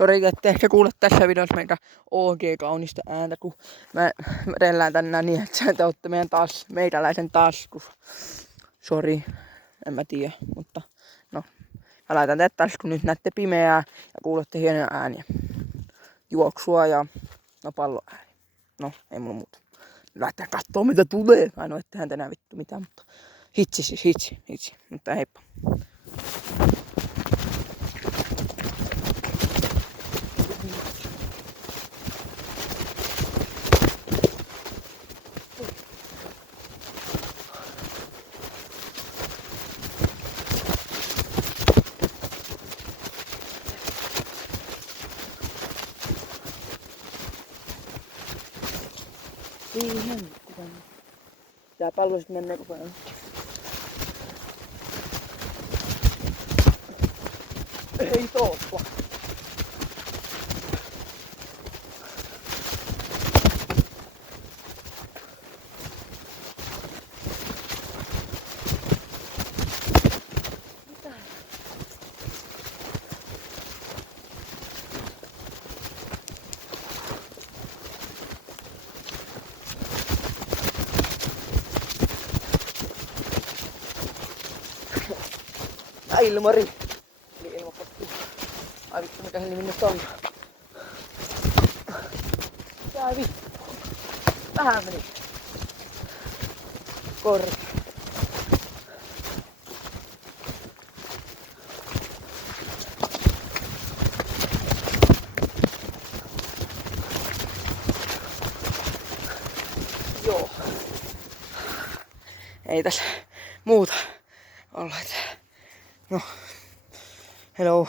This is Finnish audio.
Sori, että ehkä kuulet tässä videossa meitä OG kaunista ääntä, kun mä rellään tänään niin, että te ootte meikäläisen taskus. Sori, en mä tiedä, mutta no. Mä laitan teet tässä, kun nyt näette pimeää ja kuulette hienoja ääniä. Juoksua ja no palloääni. No, ei mulla muuta. Lähtee kattoo mitä tulee. Mä en oo ettehän tänään vittu mitään, mutta hitsi siis, hitsi. Mutta heippa. Siihen kukaan. Tää pallo sit menee koko ajan. Ei tooppa. Mitä? Ilmari. Eli ilmapotti. Ai vittu mikä se nimi on. Tää vittu. Vähän meni. Korke. Joo. Ei tässä muuta olla. No. Hello.